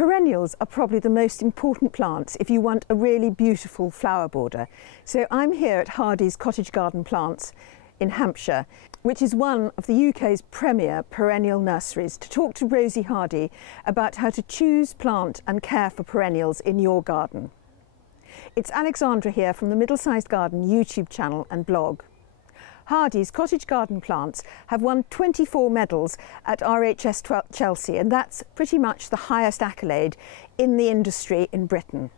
Perennials are probably the most important plants if you want a really beautiful flower border. So I'm here at Hardy's Cottage Garden Plants in Hampshire, which is one of the UK's premier perennial nurseries, to talk to Rosy Hardy about how to choose, plant and care for perennials in your garden. It's Alexandra here from the Middle-Sized Garden YouTube channel and blog. Hardy's Cottage Garden Plants have won 24 medals at RHS Chelsea, and that's pretty much the highest accolade in the industry in Britain.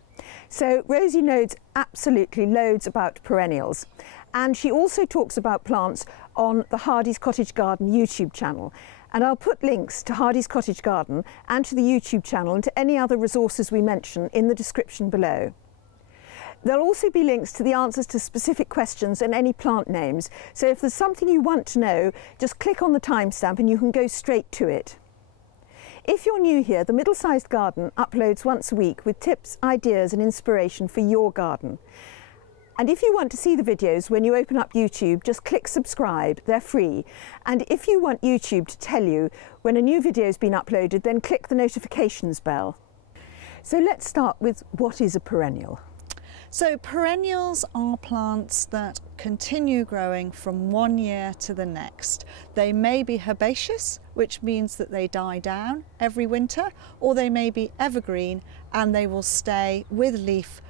So Rosy knows absolutely loads about perennials, and she also talks about plants on the Hardy's Cottage Garden YouTube channel. And I'll put links to Hardy's Cottage Garden and to the YouTube channel and to any other resources we mention in the description below. There'll also be links to the answers to specific questions and any plant names, so if there's something you want to know, just click on the timestamp and you can go straight to it. If you're new here, the Middle-Sized Garden uploads once a week with tips, ideas and inspiration for your garden. And if you want to see the videos when you open up YouTube, just click subscribe, they're free. And if you want YouTube to tell you when a new video's been uploaded, then click the notifications bell. So let's start with, what is a perennial? So perennials are plants that continue growing from one year to the next. They may be herbaceous, which means that they die down every winter, or they may be evergreen and they will stay with leaf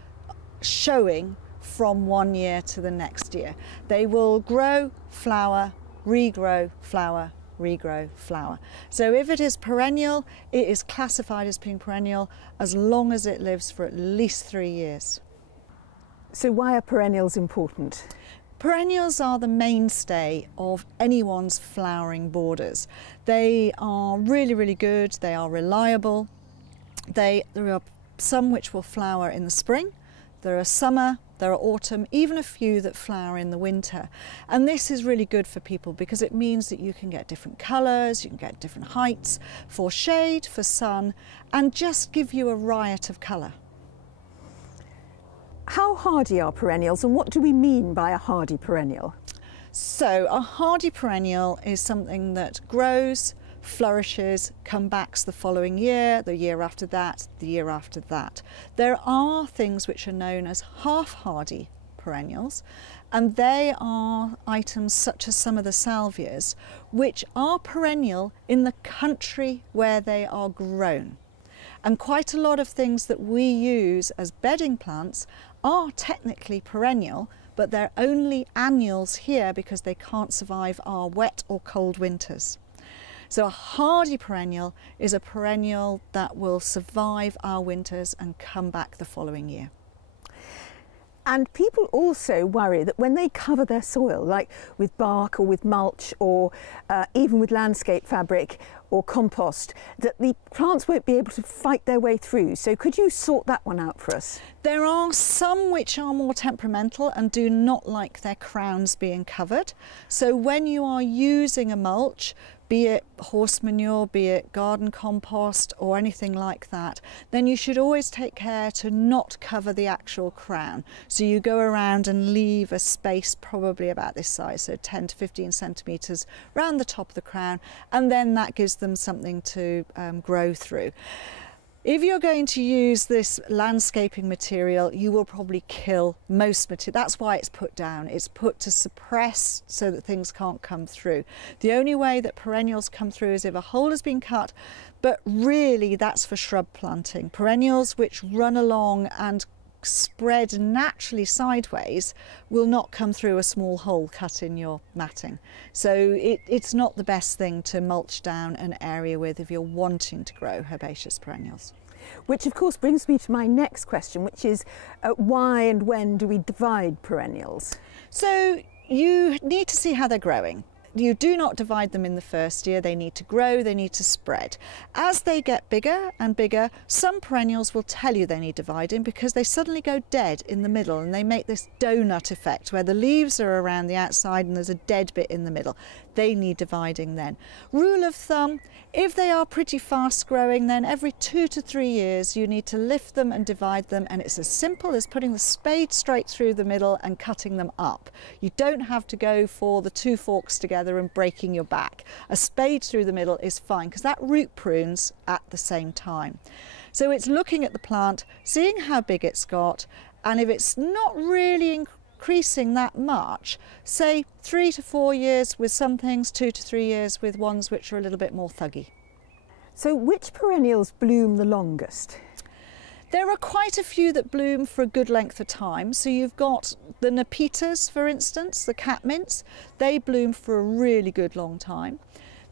showing from one year to the next year. They will grow, flower, regrow, flower, regrow, flower. So if it is perennial, it is classified as being perennial as long as it lives for at least 3 years. So why are perennials important? Perennials are the mainstay of anyone's flowering borders. They are really, really good. They are reliable. There are some which will flower in the spring. There are summer, there are autumn, even a few that flower in the winter. And this is really good for people because it means that you can get different colours, you can get different heights for shade, for sun, and just give you a riot of colour. How hardy are perennials, and what do we mean by a hardy perennial? So a hardy perennial is something that grows, flourishes, comes back the following year, the year after that, the year after that. There are things which are known as half-hardy perennials, and they are items such as some of the salvias, which are perennial in the country where they are grown. And quite a lot of things that we use as bedding plants are technically perennial, but they're only annuals here because they can't survive our wet or cold winters. So a hardy perennial is a perennial that will survive our winters and come back the following year. And people also worry that when they cover their soil, like with bark or with mulch or even with landscape fabric or compost, that the plants won't be able to fight their way through. So could you sort that one out for us? There are some which are more temperamental and do not like their crowns being covered. So when you are using a mulch, be it horse manure, be it garden compost or anything like that, then you should always take care to not cover the actual crown. So you go around and leave a space probably about this size, so 10 to 15 centimetres around the top of the crown, and then that gives them something to grow through. If you're going to use this landscaping material, you will probably kill most material. That's why it's put down. It's put to suppress so that things can't come through. The only way that perennials come through is if a hole has been cut, but really that's for shrub planting. Perennials which run along and spread naturally sideways will not come through a small hole cut in your matting. So it's not the best thing to mulch down an area with if you're wanting to grow herbaceous perennials. Which of course brings me to my next question, which is why and when do we divide perennials? So you need to see how they're growing. You do not divide them in the first year. They need to grow, they need to spread. As they get bigger and bigger, some perennials will tell you they need dividing because they suddenly go dead in the middle and they make this donut effect where the leaves are around the outside and there's a dead bit in the middle. They need dividing then. Rule of thumb, if they are pretty fast growing, then every 2 to 3 years you need to lift them and divide them, and it's as simple as putting the spade straight through the middle and cutting them up. You don't have to go for the two forks together together and breaking your back. A spade through the middle is fine because that root prunes at the same time. So it's looking at the plant, seeing how big it's got, and if it's not really increasing that much, say 3 to 4 years with some things, 2 to 3 years with ones which are a little bit more thuggy. So which perennials bloom the longest? There are quite a few that bloom for a good length of time. So you've got the nepetas, for instance, the catmints. They bloom for a really good long time.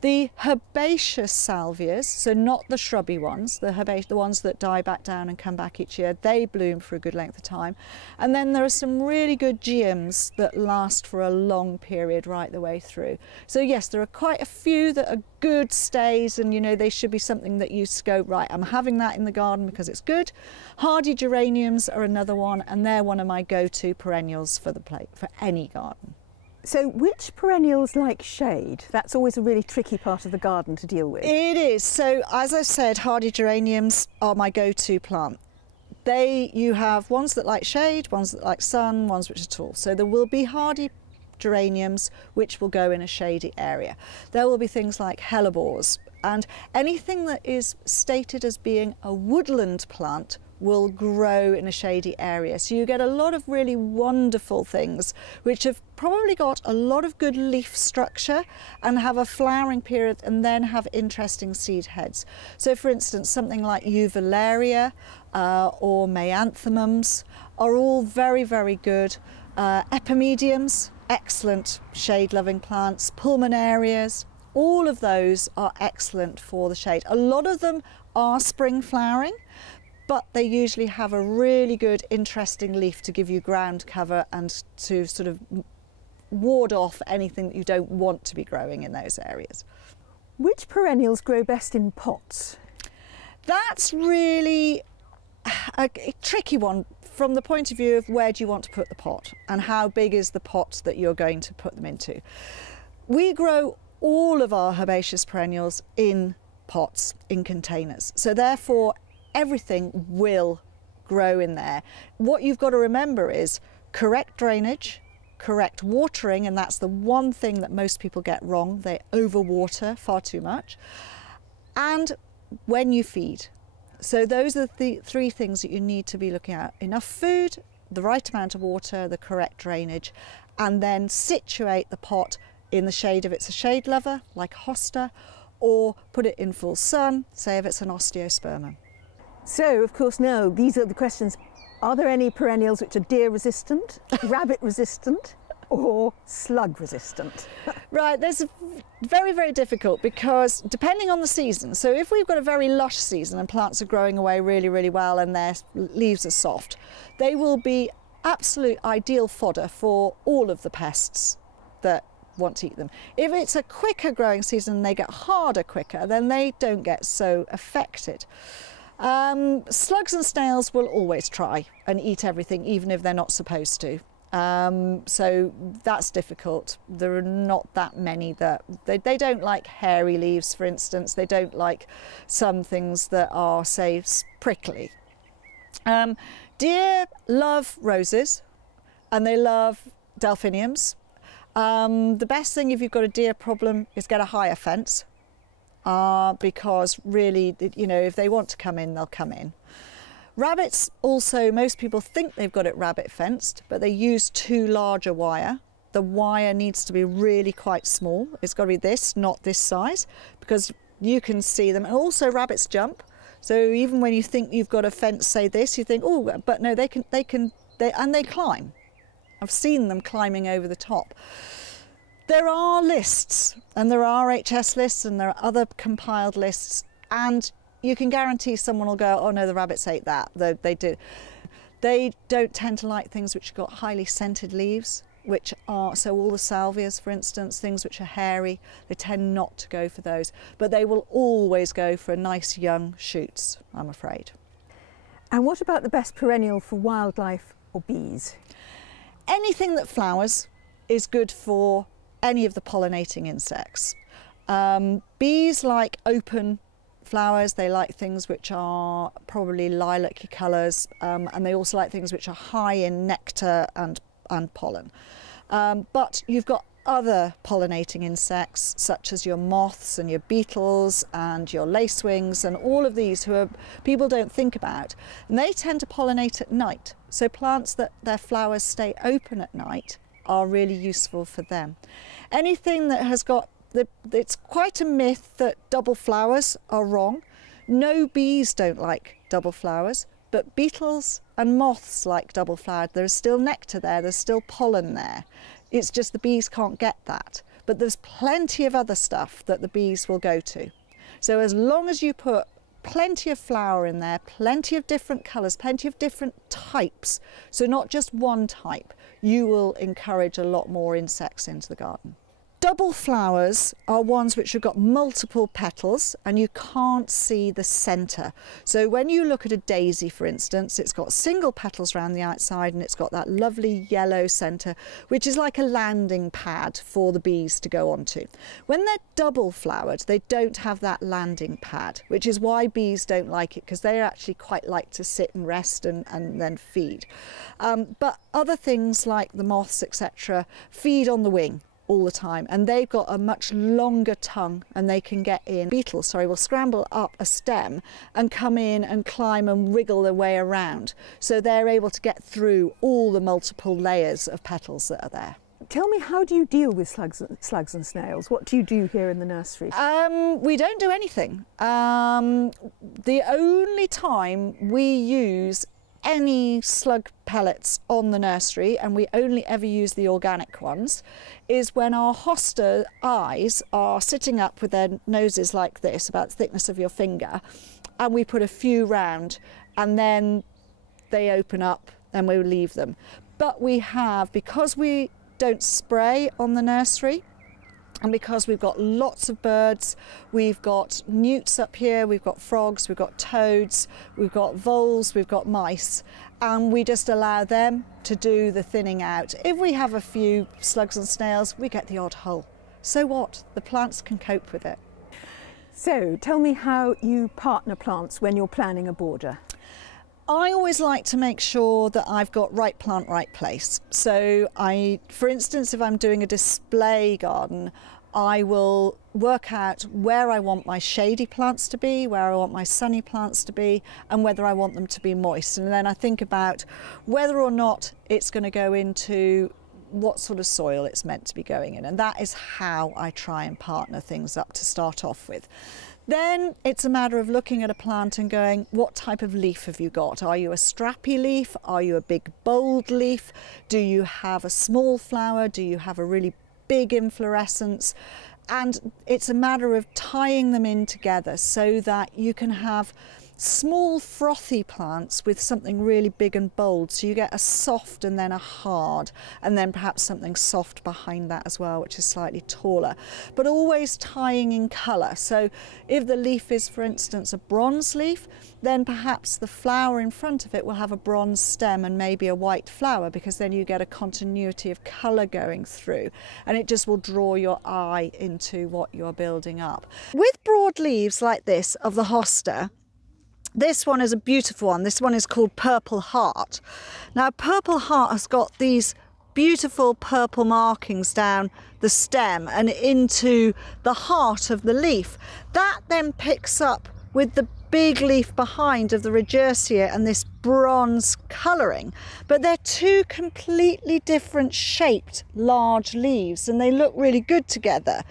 The herbaceous salvias, so not the shrubby ones, the ones that die back down and come back each year, they bloom for a good length of time. And then there are some really good geums that last for a long period right the way through. So yes, there are quite a few that are good stays, and you know, they should be something that you go, right, I'm having that in the garden because it's good. Hardy geraniums are another one, and they're one of my go-to perennials for any garden. So which perennials like shade? That's always a really tricky part of the garden to deal with. It is. So as I said, hardy geraniums are my go-to plant. You have ones that like shade, ones that like sun, ones which are tall. So there will be hardy geraniums which will go in a shady area. There will be things like hellebores, and anything that is stated as being a woodland plant will grow in a shady area. So you get a lot of really wonderful things which have probably got a lot of good leaf structure and have a flowering period and then have interesting seed heads. So for instance, something like Uvularia or Maiathemums are all very, very good. Epimediums, excellent shade-loving plants. Pulmonarias, all of those are excellent for the shade. A lot of them are spring flowering, but they usually have a really good, interesting leaf to give you ground cover and to sort of ward off anything that you don't want to be growing in those areas. Which perennials grow best in pots? That's really a tricky one from the point of view of where do you want to put the pot and how big is the pot that you're going to put them into. We grow all of our herbaceous perennials in pots, in containers. So therefore, everything will grow in there. What you've got to remember is correct drainage, correct watering, and that's the one thing that most people get wrong. They overwater far too much. And when you feed. So those are the 3 things that you need to be looking at. Enough food, the right amount of water, the correct drainage, and then situate the pot in the shade if it's a shade lover, like hosta, or put it in full sun, say if it's an osteospermum. So, of course, now these are the questions. Are there any perennials which are deer resistant, rabbit resistant, or slug resistant? Right, that's very, very difficult because depending on the season. So if we've got a very lush season and plants are growing away really, really well and their leaves are soft, they will be absolute ideal fodder for all of the pests that want to eat them. If it's a quicker growing season and they get harder quicker, then they don't get so affected. Slugs and snails will always try and eat everything, even if they're not supposed to. So that's difficult. There are not that many that they don't like hairy leaves, for instance. They don't like some things that are, say, prickly. Deer love roses and they love delphiniums. The best thing if you've got a deer problem is get a higher fence. Because really, you know, if they want to come in, they'll come in. Rabbits also, most people think they've got it rabbit fenced, but they use too large a wire. The wire needs to be really quite small. It's got to be this, not this size, because you can see them. And also rabbits jump. So even when you think you've got a fence, say this, you think, oh, but no, they climb. I've seen them climbing over the top. There are lists, and there are HS lists, and there are other compiled lists, and you can guarantee someone will go, oh no, the rabbits ate that. They do. They don't tend to like things which have got highly scented leaves, which are, so all the salvias, for instance, things which are hairy, they tend not to go for those. But they will always go for nice young shoots, I'm afraid. And what about the best perennial for wildlife or bees? Anything that flowers is good for any of the pollinating insects. Bees like open flowers, they like things which are probably lilac-y colours, and they also like things which are high in nectar and pollen. But you've got other pollinating insects such as your moths and your beetles and your lacewings and all of these who people don't think about, and they tend to pollinate at night. So plants that their flowers stay open at night are really useful for them. Anything that has got it's quite a myth that double flowers are wrong. No bees don't like double flowers, but beetles and moths like double flowered. There's still nectar there, there's still pollen there. It's just the bees can't get that. But there's plenty of other stuff that the bees will go to. So as long as you put plenty of flower in there, plenty of different colours, plenty of different types, so not just one type, you will encourage a lot more insects into the garden. Double flowers are ones which have got multiple petals and you can't see the centre. So when you look at a daisy, for instance, it's got single petals around the outside and it's got that lovely yellow centre, which is like a landing pad for the bees to go onto. When they're double flowered, they don't have that landing pad, which is why bees don't like it, because they actually quite like to sit and rest and then feed. But other things like the moths, etc., feed on the wing all the time, and they've got a much longer tongue and they can get in. Beetles, will scramble up a stem and come in and climb and wriggle their way around, so they're able to get through all the multiple layers of petals that are there. Tell me, how do you deal with slugs and snails? What do you do here in the nursery? We don't do anything. The only time we use any slug pellets on the nursery, and we only ever use the organic ones, is when our hosta eyes are sitting up with their noses like this, about the thickness of your finger, and we put a few round and then they open up and we leave them. But we have, because we don't spray on the nursery, and because we've got lots of birds, we've got newts up here, we've got frogs, we've got toads, we've got voles, we've got mice, and we just allow them to do the thinning out. If we have a few slugs and snails, we get the odd hole. So what? The plants can cope with it. So tell me how you partner plants when you're planning a border. I always like to make sure that I've got right plant, right place. So for instance, if I'm doing a display garden, I will work out where I want my shady plants to be, where I want my sunny plants to be, and whether I want them to be moist. And then I think about whether or not it's going to go into what sort of soil it's meant to be going in. And that is how I try and partner things up to start off with. Then it's a matter of looking at a plant and going, what type of leaf have you got? Are you a strappy leaf? Are you a big bold leaf? Do you have a small flower? Do you have a really big inflorescence? And it's a matter of tying them in together so that you can have small frothy plants with something really big and bold, so you get a soft and then a hard, and then perhaps something soft behind that as well, which is slightly taller, but always tying in colour. So if the leaf is, for instance, a bronze leaf, then perhaps the flower in front of it will have a bronze stem and maybe a white flower, because then you get a continuity of colour going through, and it just will draw your eye into what you're building up. With broad leaves like this of the hosta, this one is a beautiful one. This one is called Purple Heart. Now, Purple Heart has got these beautiful purple markings down the stem and into the heart of the leaf. That then picks up with the big leaf behind of the Rodgersia and this bronze colouring. But they're two completely different shaped large leaves, and they look really good together.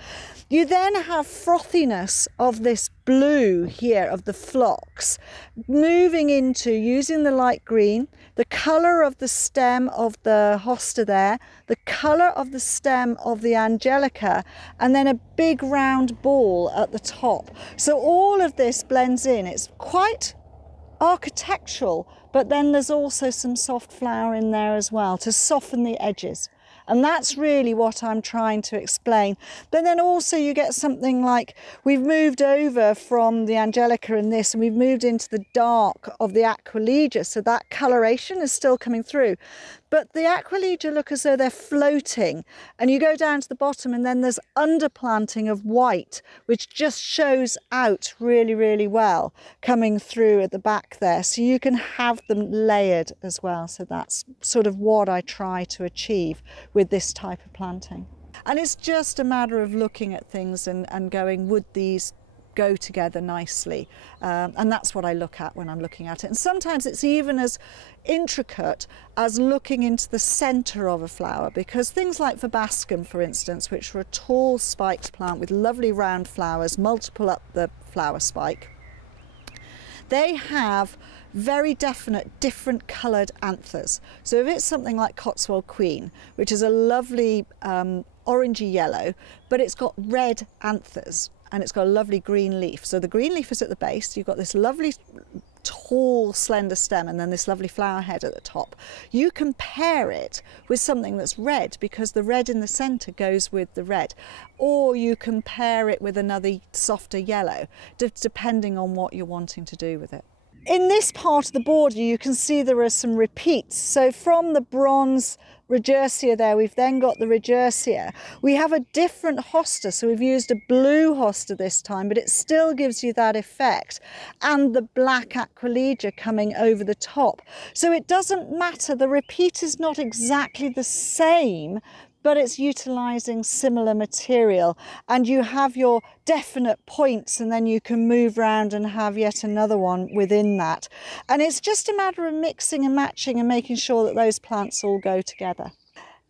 You then have frothiness of this blue here of the phlox, moving into, using the light green, the colour of the stem of the hosta there, the colour of the stem of the Angelica, and then a big round ball at the top. So all of this blends in. It's quite architectural, but then there's also some soft flower in there as well to soften the edges. And that's really what I'm trying to explain. But then also you get something like, we've moved over from the Angelica in this, and we've moved into the dark of the Aquilegia, so that coloration is still coming through. But the Aquilegia look as though they're floating, and you go down to the bottom and then there's underplanting of white, which just shows out really, really well coming through at the back there. So you can have them layered as well. So that's sort of what I try to achieve with this type of planting. And it's just a matter of looking at things and going, would these go together nicely? And that's what I look at when I'm looking at it. And sometimes it's even as intricate as looking into the centre of a flower, because things like verbascum, for instance, which are a tall spiked plant with lovely round flowers, multiple up the flower spike, they have very definite different coloured anthers. So if it's something like Cotswold Queen, which is a lovely orangey yellow, but it's got red anthers and it's got a lovely green leaf. So the green leaf is at the base, you've got this lovely tall slender stem and then this lovely flower head at the top. You can pair it with something that's red because the red in the centre goes with the red, or you can pair it with another softer yellow, depending on what you're wanting to do with it. In this part of the border you can see there are some repeats. So from the bronze Rodgersia there, we've then got the Rodgersia. We have a different hosta, so we've used a blue hosta this time, but it still gives you that effect. And the black aquilegia coming over the top. So it doesn't matter, the repeat is not exactly the same, but it's utilising similar material, and you have your definite points and then you can move around and have yet another one within that. And it's just a matter of mixing and matching and making sure that those plants all go together.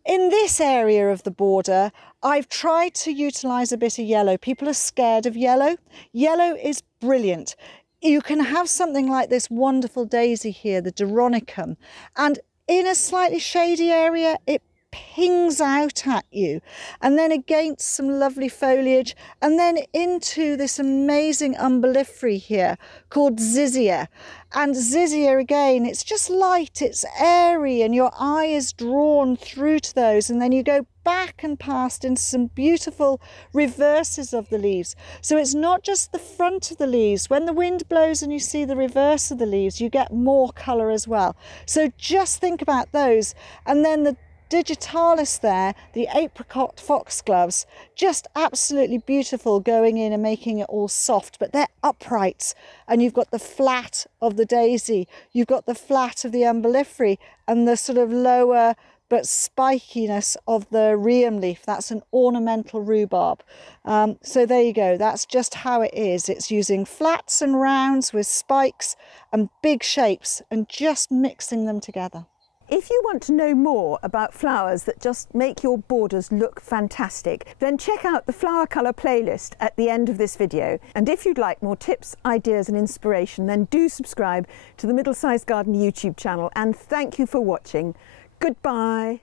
In this area of the border, I've tried to utilise a bit of yellow. People are scared of yellow. Yellow is brilliant. You can have something like this wonderful daisy here, the Doronicum, and in a slightly shady area, it pings out at you, and then against some lovely foliage, and then into this amazing umbelliferae here called Zizia. And Zizia, again, it's just light, it's airy, and your eye is drawn through to those, and then you go back and past into some beautiful reverses of the leaves. So it's not just the front of the leaves. When the wind blows and you see the reverse of the leaves, you get more colour as well. So just think about those. And then the digitalis there, the apricot foxgloves, just absolutely beautiful, going in and making it all soft, but they're upright, and you've got the flat of the daisy, you've got the flat of the umbelliferae, and the sort of lower but spikiness of the Rheum leaf. That's an ornamental rhubarb. So there you go, that's just how it is. It's using flats and rounds with spikes and big shapes and just mixing them together. If you want to know more about flowers that just make your borders look fantastic, then check out the flower colour playlist at the end of this video. And if you'd like more tips, ideas and inspiration, then do subscribe to the Middle Sized Garden YouTube channel. And thank you for watching. Goodbye.